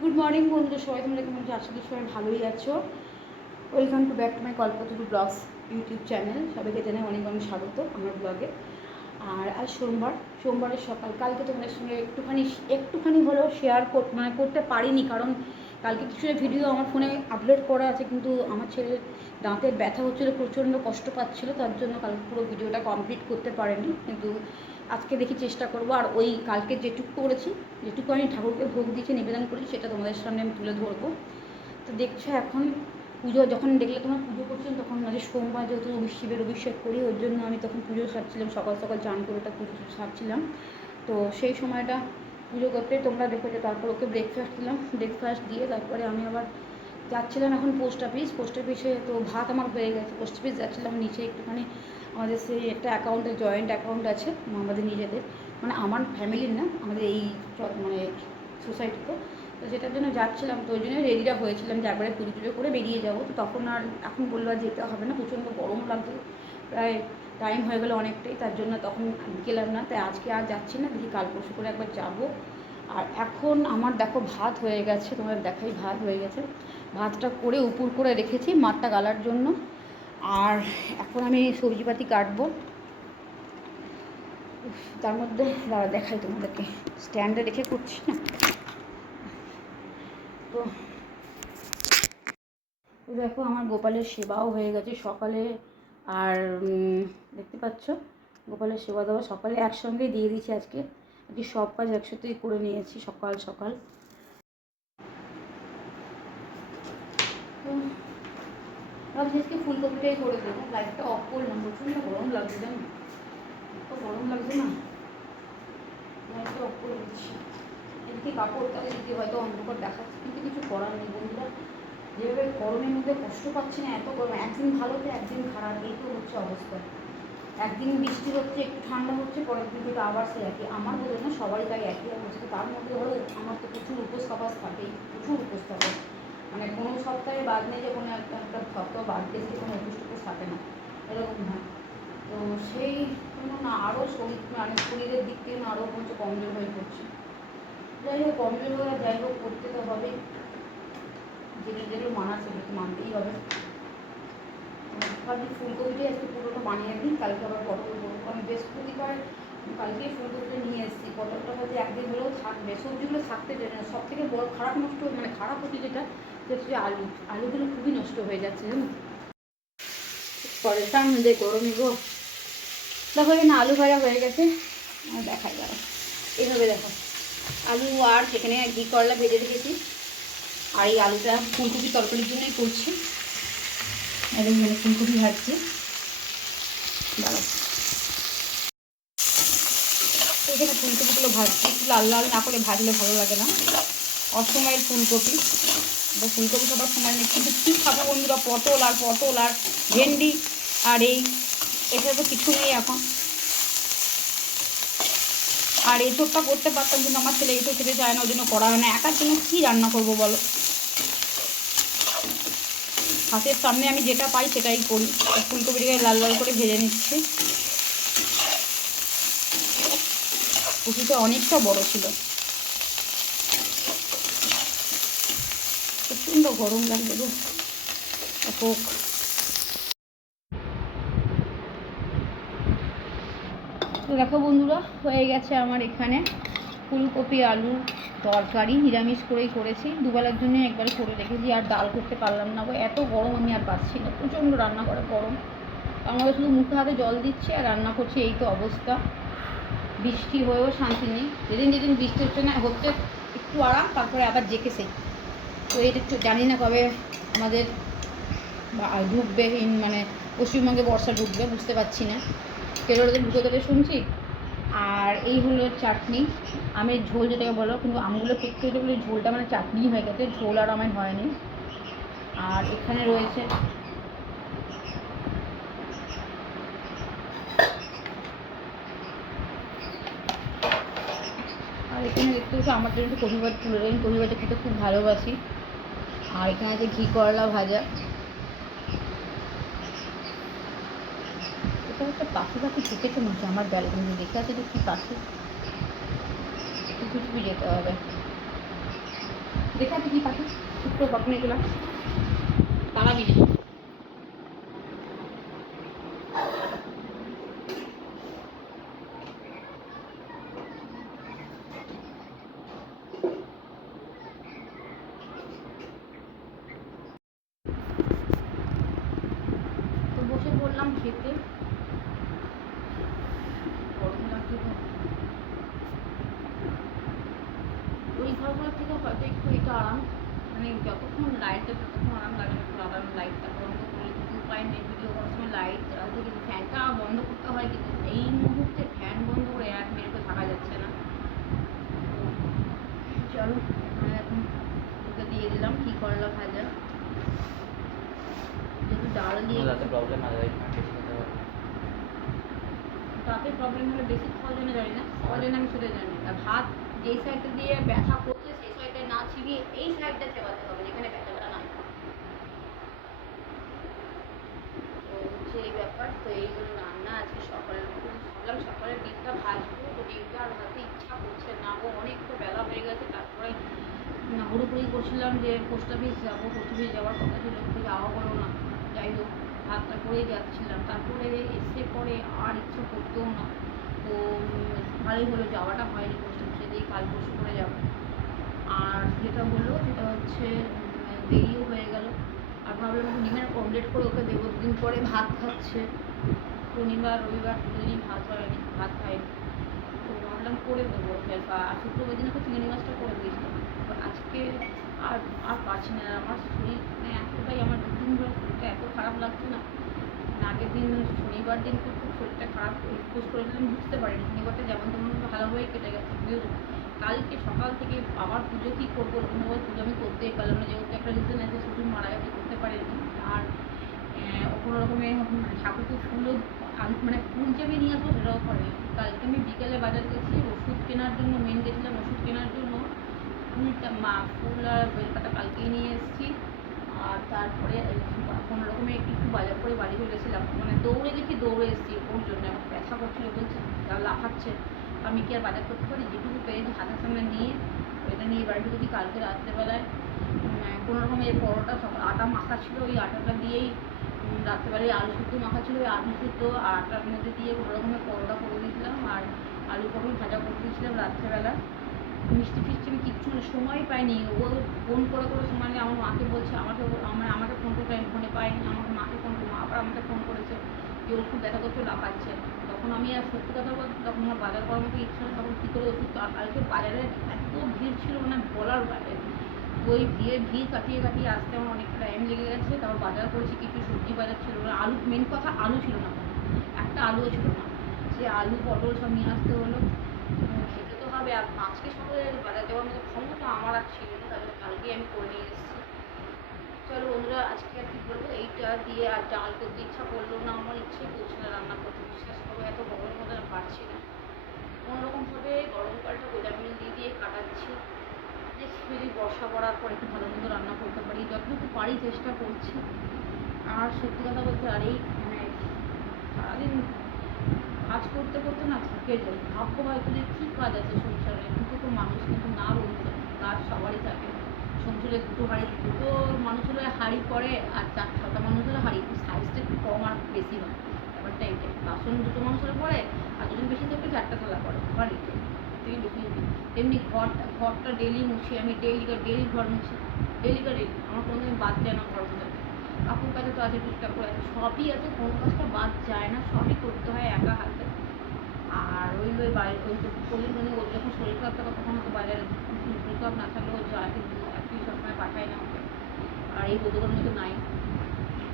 Good morning বন্ধুরা, সবাই তোমরা কেমন আছো? আজকে সবাই ভালোই আছো। Welcome to back to my Kalpataru blogs YouTube channel. সবাইকে জানাই অনেক অনেক স্বাগত আমার ব্লগে। আর আজ সোমবারের সকাল। কালকে তোমাদের সঙ্গে একটুখানি হলেও শেয়ার করতে পারিনি, কারণ কালকে কিছুটা ভিডিও আমার ফোনে আপলোড করা আছে, কিন্তু আমার ছেলের দাঁতের ব্যথা হচ্ছিলো, প্রচণ্ড কষ্ট পাচ্ছিলো, তার জন্য কালকে পুরো ভিডিওটা কমপ্লিট করতে পারিনি। কিন্তু আজকে দেখি চেষ্টা করবো। আর ওই কালকে যেটুকু আমি ঠাকুরকে ভোগ দিয়েছি, নিবেদন করেছি, সেটা তোমাদের সামনে আমি তুলে ধরবো। তো দেখছো এখন পুজো যখন দেখলে তোমরা পুজো করছিলাম, তখন আজ সোমবার যেহেতু শিবের অভিষেক করি, ওর জন্য আমি তখন পুজো সারছিলাম, সকাল সকাল চান করে ওটা পুজো সারছিলাম। তো সেই সময়টা পুজো করতে তোমরা দেখেছো। তারপর ওকে ব্রেকফাস্ট দিয়ে তারপরে আমি আবার যাচ্ছিলাম এখন পোস্ট অফিসে। তো ভাত আমার হয়ে গেছে, পোস্ট অফিস যাচ্ছিলাম নিচে একটুখানি। আমাদের সেই একটা অ্যাকাউন্টে জয়েন্ট অ্যাকাউন্ট আছে আমাদের নিজেদের, মানে আমার ফ্যামিলির না, আমাদের এই মানে সোসাইটিতে। তো যেটার জন্য যাচ্ছিলাম, তো ওই জন্য রেডিটা হয়েছিলাম যে একবারে পুজো করে বেরিয়ে যাবো। তো তখন এখন বললো আর যেতে হবে না, প্রচণ্ড গরম লাগতো, প্রায় টাইম হয়ে গেলো অনেকটাই, তার জন্য তখন গেলাম না। তাই আজকে আর যাচ্ছি না, দেখি কাল পরশু করে একবার যাবো। আর এখন আমার দেখো ভাত হয়ে গেছে, তোমাদের দেখাই ভাত হয়ে গেছে। ভাতটা করে উপর করে রেখেছি মাঠটা গালার জন্য। আর এখন আমি সবজিপাতি কাটবো। তার মধ্যে দেখাই তোমাদেরকে, স্ট্যান্ডে রেখে করছি না তো। দেখো আমার গোপালের সেবাও হয়ে গেছে সকালে। আর দেখতে পাচ্ছ গোপালের সেবা দেওয়া সকালে একসঙ্গেই দিয়ে দিয়েছি। আজকে সব কাজ একসাথেই করে নিয়েছি সকাল সকাল। ভাবছি আজকে ফুলকপিটাই করে দেবো। লাইটটা অফ করলাম, প্রচণ্ড গরম লাগছে, জানো এত গরম লাগছে না, লাইটটা অফ করে দিচ্ছি। এদিকে কাপড় তাহলে দিতে হয়তো অন্ধকার দেখাচ্ছে, কিন্তু কিছু করার নেই বন্ধুরা। যেভাবে গরমের মধ্যে কষ্ট পাচ্ছি না, এত গরম, একদিন ভালো তো একদিন খারাপ, এই তো হচ্ছে অবস্থা। একদিন বৃষ্টি হচ্ছে, একটু ঠান্ডা হচ্ছে, পরের দিন থেকে আবার সে একই। আমার বোধ না সবারই তাই একই অবস্থা। তার মধ্যে ধরো আমার তো প্রচুর উপস্থাপাস থাকেই, প্রচুর উপস্থাপন, মানে কোনো সপ্তাহে বাদ নেই যে কোনো একটা সপ্তাহ বাদ গেছে কোনো উপস্থাপন থাকে না, এরকম হয়। তো সেই জন্য না আরও শরীরের দিক থেকে না আরও হচ্ছে কমজোর হয়ে পড়ছে। যাই হোক কমজোর হয়ে যাই হোক করতে তো হবেই, যেগুলো মানার সেগুলো মানতেই হবে। ভাবছি ফুলকপিটাই আজকে পুরোটা বানিয়ে দিই, কালকে আবার পটল করবো, কারণ বৃহস্পতিবার কালকেই ফুলকপিটা নিয়ে এসেছি। পটলটা হয়তো একদিন হলেও থাকবে, সবজিগুলো থাকতে চায় না। সব থেকে বড় খারাপ খারাপ হচ্ছে যেটা, সেটা হচ্ছে আলুগুলো খুবই নষ্ট হয়ে যাচ্ছে, জানো পরের মধ্যে গরমে গো। দেখো এখানে আলু ভাজা হয়ে গেছে, আর দেখাই যাবে এইভাবে। দেখো আলু আর সেখানে ঘি করলা ভেজে রেখেছি। আর এই আলুটা ফুলকপি তরকারির জন্যই করছি, একদম মানে ফুলকপি ভাজছি। দাঁড়াও, এখানে ফুলকপিগুলো ভাজছি, একটু লাল লাল না করে ভাজলে ভালো লাগে না। অসময়ের ফুলকপি, ফুলকপি সবার সময় নেই, কিন্তু কী খাবো বন্ধুরা, পটল আর ভেন্ডি আর এছাড়া তো কিছু নেই এখন। আর এসবটা করতে পারতাম, কিন্তু আমার ছেলে এসব খেতে চায় না, ওই জন্য করা হয় না। একার জন্য কী রান্না করবো বলো, হাতের সামনে আমি যেটা পাই সেটাই করি। ফুলকপিটাকে লাল লাল করে ভেজে নিচ্ছি। কপিটা অনেকটা বড় ছিল, প্রচণ্ড গরম লাগবে গো। হোক, তো দেখো বন্ধুরা হয়ে গেছে আমার এখানে ফুলকপি আলু তরকারি, নিরামিষ করেই করেছি, দুবেলার জন্য একবারে করে রেখেছি। আর ডাল করতে পারলাম না গো, এত গরম আমি আর পাচ্ছি না, প্রচণ্ড রান্না করে গরম। আমাদের শুধু মুখে হাতে জল দিচ্ছে আর রান্না করছি, এই তো অবস্থা। বৃষ্টি হয়েও শান্তি নেই, যেদিন বৃষ্টি হচ্ছে না হচ্ছে একটু আরাম, তারপরে আবার জেকে সেই। তো এটা একটু জানি না কবে আমাদের ঢুকবে, মানে পশ্চিমবঙ্গে বর্ষা ঢুকবে, বুঝতে পারছি না। কেরলের ঢুকে শুনছি। আর এই হলো চাটনি, আমের ঝোল যেটাকে বলো, কিন্তু আমগুলো পেকে যেতে বলে ঝোলটা মানে চাটনি হয়ে গেছে, ঝোল আর আমের হয়নি। আর এখানে রয়েছে দেখতে হচ্ছে আমার জন্য একটু কপি ভাজা তুলে দেবেন, কপি ভাজা খেতে খুব ভালোবাসি। আর এখানে আছে ঘি করলা ভাজা। এটা একটা পাখি ঢুকেছে মনে হচ্ছে আমার ব্যালকনি, দেখে আছে যে কী পাখি, চুপি যেতে হবে। দেখে আপনি কি পাখি ছোট্ট বাপনে এগুলা তাড়াবি না। তো বসে পড়লাম খেতে, গরম লাগছে তো। ওই ঘরগুলোর থেকে হয়তো একটু এটা আরাম, মানে যতক্ষণ লাইট দেয় ততক্ষণ আরাম লাগে না, একটু আরাম লাইটটা বন্ধ করে কিন্তু উপায় নেই, ভিডিও করার সময় লাইট জ্বালাতে কিন্তু ফ্যানটা বন্ধ করতে হয়, কিন্তু এই মুহূর্তে ফ্যান বন্ধ করে 1 মিনিটও থাকা যাচ্ছে না। চলো এখন ওকে দিয়ে দিলাম কি করলা ভাজা, যেহেতু ডাল দিয়ে প্রবলেম আছে দাঁতের প্রবলেম হলে বেশি খাওয়ার জন্য জানি না, খাওয়ার জন্য আমি সেটা জানি। আর ভাত যেই সাইডটা দিয়ে ব্যথা করছে সেই সাইডটা না ছিঁড়িয়ে এই সাইডটা চেবাতে হবে যেখানে ব্যথাটা নাই। তো হচ্ছে এই ব্যাপার। তো এইগুলো রান্না আজকে সকালের মতো ভাবলাম সকালের ডিমটা ভাজবো, তো ডিমটা আর ভাজতে ইচ্ছা করছে না গো, অনেক তো বেলা হয়ে গেছে। তারপরে হুড়োহুড়ি করছিলাম যে পোস্ট অফিস যাবো, পোস্ট অফিস যাওয়ার কথা ছিল কিন্তু যাওয়া হলো না। যাই হোক ভাতটা করেই যাচ্ছিলাম, তারপরে এসে পরে আর ইচ্ছা করতেও না। তো ভালোই হলো যাওয়াটা হয়নি পোস্ট অফিসে, দিয়ে কাল পরশু করে যাবো। আর যেটা হলো সেটা হচ্ছে দেরিও হয়ে গেল। আর ভাবলাম একটু ডিমের অমলেট করে ওকে দেবো, দুদিন পরে ভাত খাচ্ছে, শনিবার রবিবার দুদিনই ভাত হয়নি, ভাত খাইনি। তো ভাবলাম করে দেবো, আর শুক্রবার দিন ওকে চিংড়ি মাছটা করে দিয়েছিলাম। তো আজকে আর আর পারছি না, আমার শরীর মানে এতটাই, আমার দুদিন ধরে শরীরটা এত খারাপ লাগছে না। আগের দিন শনিবার দিন খুব শরীরটা খারাপ উপোস করেছিলাম, বুঝতে পারিনি শনিবারটা যেমন তেমন ভালোভাবেই কেটে গেছে। কালকে সকাল থেকে আবার পুজো কী করবো, রকমভাবে পুজো আমি করতেই পারলাম না, যেহেতু একটা রিজন আছে শ্বশুর মারা গেছে, করতে পারিনি। আর কোনো রকমের ঠাকুরকে ফুলও মানে ফুল যে আমি নিয়ে আসবো সেটাও করেনি। কালকে আমি বিকেলে বাজার গেছি ওষুধ কেনার জন্য, মেন গেছিলাম ওষুধ কেনার জন্য, ফুল আর বেলপাতা কালকেই নিয়ে এসেছি। আর তারপরে কোনো রকমে একটু একটু বাজার করে বাড়ি চলে গেছিলাম, মানে দৌড়ে গেছি দৌড়ে এসেছি ওর জন্য। আমার ব্যথা করছিলো বলছে লাফাচ্ছে, আমি কি আর বাজার করতে পারি, যেটুকু পেয়েছি হাতের সামনে নিয়ে ওইটা নিয়ে বাড়ি ঢুকেছি। কালকে রাত্রেবেলায় কোনো রকম এই পরোটা আটা মাখা ছিল, ওই আটাটা দিয়েই রাত্রেবেলায় আলু শুদ্ধ মাখা ছিল, ওই আলু শুদ্ধ আটার মধ্যে দিয়ে কোনো রকমের পরোটা করে দিয়েছিলাম, আর আলু পটল ভাজা করে দিয়েছিলাম রাত্রেবেলা। মিষ্টি ফিষ্টি আমি কিচ্ছু সময় পাইনি। ও ফোন করে করে মানে আমার মাকে বলছে, আমাকে ফোন করতে আমি ফোনে পাইনি, আমার মাকে ফোন করে মা আবার আমাকে ফোন করেছে যে ওর খুব ব্যথা করছে, লাফাচ্ছে। তখন আমি আর সত্যি কথা বলছি, তখন আমার বাজার করার মতো ইচ্ছা নেই, তখন কী করে ওষুধ। আর কালকে বাজারে এত ভিড় ছিল মানে বলার বাইরে। ওই ভিড় কাটিয়ে কাটিয়ে আসতে আমার অনেকটা টাইম লেগে গেছে। তারপর বাজার করেছি, কিছু সবজি বাজার ছিল না, আলু, মেন কথা আলু ছিল না, একটা আলুও ছিল না। সে আলু পটল সব নিয়ে আসতে হলো, খেতে তো হবে। আর আজকে সকালে বাজার যাওয়ার মতো ক্ষমতা আমার আর ছিল না, তাহলে কালকেই আমি করে নিয়ে এসেছি। চলো বন্ধুরা আজকে আর কী বলবো, এইটা দিয়ে আর ডাল করতে ইচ্ছা করলো না, আমার ইচ্ছে করছে না রান্না করতে, বিশ্বাস করবো এত গরমের মধ্যে আর পারছি না। কোনোরকমভাবে গরমকালটা গোজামিল দিয়ে দিয়ে কাটাচ্ছি, দেখছি যদি বর্ষা পড়ার পর একটু ভালো মন্দ রান্না করতে পারি, যতটুকু পারি চেষ্টা করছি। আর সত্যি কথা বলতে আর এই মানে সারাদিন কাজ করতে করতে না থকে যাই, ভাববো হয়তো যে কী কাজ আছে সংসারে, কিন্তু তো মানুষ কিন্তু না বলতে, কাজ সবারই থাকে সংসারে। দুটো মানুষ হলে হাঁড়ি করে, আর 4-6টা মানুষ হলে হাঁড়ি, সাইজটা একটু কম আর বেশি হয় ব্যাপারটা এইটাই। বাসন দুটো মানুষ হলে পড়ে, আর দুজন বেশি থাকলে 4টা থালা পড়ে হাঁড়িতে, থেকে বেশি হবে। তেমনি ঘরটা ডেলি মুছি আমি, ডেলি ঘর মুছি, ডেলি আমার কোনোদিন বাদ যায় না ঘর মোছাতে। কাকুর কাছে তো আছে টুকটাক করে আছে, সবই আছে, কোনো কাজটা বাদ যায় না, সবই করতে হয় একা হাতে। আর ওই বাইরে ওই শরীর মানে ওর যখন শরীর খারাপ থাকে তখন হয়তো বাজারে শরীর খারাপ না থাকলে ও যায়, কিন্তু অ্যাকচুয়ালি সবসময় পাঠায় না ওকে। আর এই বোধকের মতো নাই,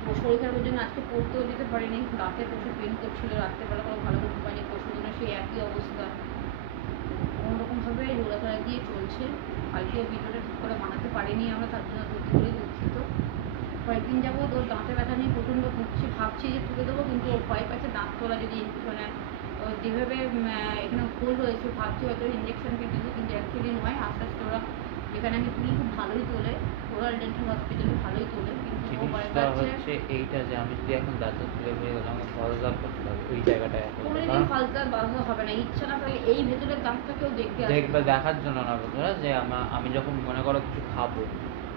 ও শরীর খারাপের জন্য আজকে পড়তেও যেতে পারিনি, রাতে প্রচুর পেন করছিল, রাত্রেবেলা কোনো ভালো করে ঘুমায়নি, পরশু দিনে সেই একই অবস্থা। কোনোরকমভাবে দৌড়াতাড়ি দিয়ে চলছে। কালকে ভিডিওটা ঠিক করে বানাতে পারিনি আমরা, তার জন্য সত্যি করেই দুঃখিত। কয়েকদিন যাবো ওর দাঁতে ব্যথা নিয়ে প্রচণ্ড ভুগছি, ভাবছি যে তুলে দেবো, কিন্তু ও ভয় পাচ্ছে দাঁত তোলা যদি মানে যেভাবে এখানে ভুল হয়েছে, ভাবছি হয়তো ইঞ্জেকশন দিয়ে দিতে, কিন্তু অ্যাকচুয়ালি নয়, আস্তে আস্তে ওরা এখানে আমি তুলি খুব ভালোই তোলে, ওরাল ডেন্টাল হসপিটালে ভালোই তোলে, কিন্তু ও করে জিনিসটা যাচ্ছে হচ্ছে এইটা যে আমি যদি এখন দাঁতটা তুলে বেরিয়ে গেলাম আমাকে ফলদার করতে হবে ওই জায়গাটায় কোনোদিন ফালতার বাধা হবে না, ইচ্ছা না থাকলে এই ভেতরের দাঁতটা কেউ দেখতে আসবে দেখবে দেখার জন্য না বন্ধুরা, যে আমি যখন মনে করো কিছু খাবো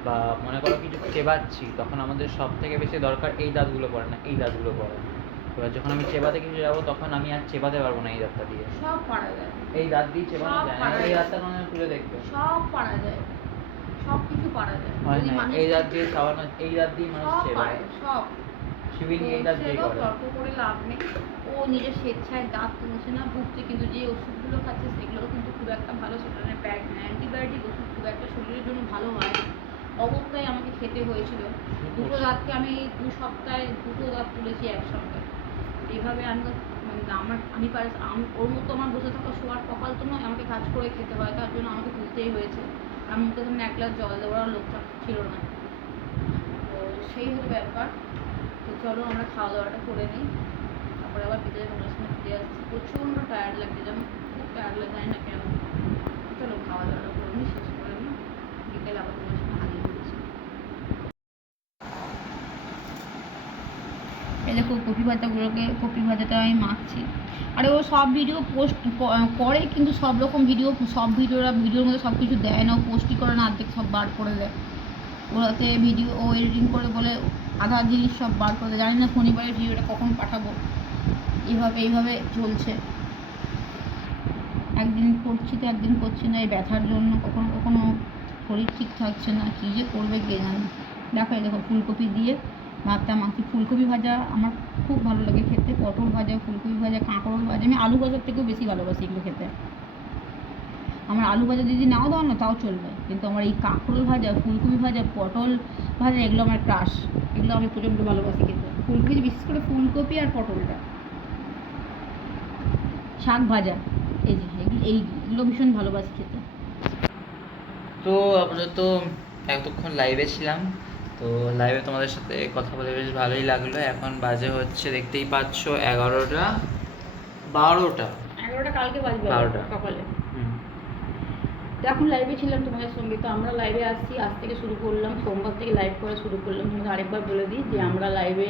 বা মনে করো কিছু চেবাচ্ছি, তখন আমাদের সব থেকে বেশি দরকার এই দাঁতগুলো পড়ে না, এই দাঁতগুলো পড়ে। এবার যখন আমি চেবাতে কিছু যাবো তখন আমি আর চেবাতে পারবো না এই দাঁতটা দিয়ে, সব পারা যায়, এই দাঁত দিয়ে চেবানো সব যায় না, পারা এই যায়। দাঁতটা মানে তুলে দেখবে সব পারা যায়, সব কিছু পারা যায় হয় যদি না, মানুষ এই দাঁত দিয়ে চাবানো, এই দাঁত দিয়ে মানুষ সব চেবায়, পারে, সব। শিবিং এই দাঁত দিয়ে করে। তর্ক করে লাভ নেই, ও নিজের স্বেচ্ছায় দাঁত তুলছে না, ভুগছে, কিন্তু যে ওষুধগুলো খাচ্ছে সেগুলো কিন্তু খুব একটা ভালো সেটা না, অ্যান্টিবায়োটিক ওষুধ খুব একটা শরীরের জন্য ভালো হয় না। অবস্থায় আমাকে খেতে হয়েছিল, দুটো দাঁতকে আমি 2 সপ্তাহে 2টো দাঁত তুলেছি একসঙ্গে। এইভাবে আমি মানে আমি ওর মতো আমার বসে থাকা শোয়ার কপাল তো নয়, আমাকে কাজ করে খেতে হয়, তার জন্য আমাকে তুলতেই হয়েছে। আমি মুখে সামনে 1 গ্লাস জল দেওয়ার লোক ছিল না। তো সেই হলো ব্যাপার। তো চলো আমরা খাওয়া দাওয়াটা করে নিই, তারপরে আবার বিকেলে তোমার সঙ্গে ফিরে আসছি। প্রচণ্ড টায়ার্ড লাগছে, যেন খুব টায়ার্ড লাগে, জানি না কেন। চলো খাওয়া দাওয়াটা করে নিই, শেষ করে নিই, বিকেলে আবার তোমার সঙ্গে হাজির হচ্ছি। এই দেখো কপি ভাজাটা আমি মাখছি। আরে ও সব ভিডিও পোস্ট করে, কিন্তু সব রকম ভিডিওর মধ্যে সব কিছু দেয় না, ও পোস্টই করে না, অর্ধেক সব বার করে দেয়। ওরাতে ভিডিও ও এডিটিং করে বলে আধা জিনিস সব বার করে দেয়, জানি না শনিবারের ভিডিওটা কখন পাঠাবো। এইভাবে চলছে, একদিন করছি তো একদিন করছি না, এই ব্যথার জন্য কখনো কখনো শরীর ঠিক থাকছে না, কী যে করবে কে জানে। দেখো ফুলকপি দিয়ে ভাতটা মাখি। ফুলকপি ভাজা আমার খুব ভালো লাগে খেতে, পটল ভাজা, ফুলকপি ভাজা, কাঁকরোল ভাজা, আমি আলু ভাজার থেকেও বেশি ভালোবাসি এগুলো খেতে। আমার আলু ভাজা যদি নাও দাও না তাও চলবে, কিন্তু আমার এই কাঁকরোল ভাজা, ফুলকপি ভাজা, পটল ভাজা, এগুলো আমার ক্রাশ, এগুলো আমি প্রচণ্ড ভালোবাসি খেতে। ফুলকপি, বিশেষ করে ফুলকপি আর পটলটা। শাক ভাজা, এইগুলো ভীষণ ভালোবাসি খেতে। তো আপাতত এতক্ষণ লাইভে ছিলাম, তো লাইভে তোমাদের সাথে কথা বলে বেশ ভালোই লাগলো। এখন বাজে হচ্ছে দেখতেই পাচ্ছ 11টা 12টা 11টা কালকে বাজবে 12টা সকালে। তো এখন লাইভে ছিলাম তোমাদের সঙ্গে, তো আমরা লাইভে আসছি, আজ থেকে শুরু করলাম, সোমবার থেকে লাইভ করা শুরু করলাম। তোমাদের আরেকবার বলে দিই যে আমরা লাইভে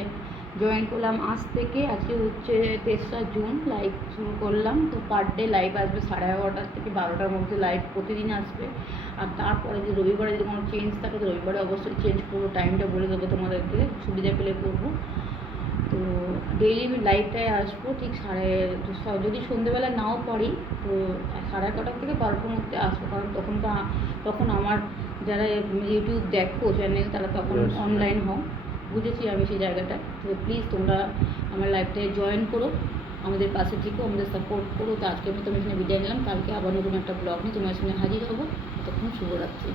জয়েন করলাম আজ থেকে, আজকে হচ্ছে 3রা জুন, লাইভ শুরু করলাম। তো পার ডে লাইভ আসবে 11:30 থেকে 12টার মধ্যে, লাইভ প্রতিদিন আসবে। আর তারপরে যে রবিবারে যদি কোনো চেঞ্জ থাকে তো রবিবারে অবশ্যই চেঞ্জ করবো, টাইমটা বলে দেবো তোমাদেরকে, সুবিধা পেলে করবো। তো ডেইলি আমি লাইভটায় আসবো ঠিক যদি সন্ধ্যেবেলা নাও পারি তো 11:30 থেকে 12টার মধ্যে আসবো, কারণ তখন আমার যারা ইউটিউব দেখো চ্যানেল তারা তখন অনলাইন হও, বুঝেছি আমি সেই জায়গাটা। তো প্লিজ তোমরা আমার লাইভটায় জয়েন করো, আমাদের পাশে থেকো, আমাদের সাপোর্ট করো। তো আজকে আমি তোমার এখানে বিদায় নিলাম, কালকে আবার নতুন একটা ব্লগ নিয়ে তোমার সঙ্গে হাজির হবো। তখন শুভরাত্রি।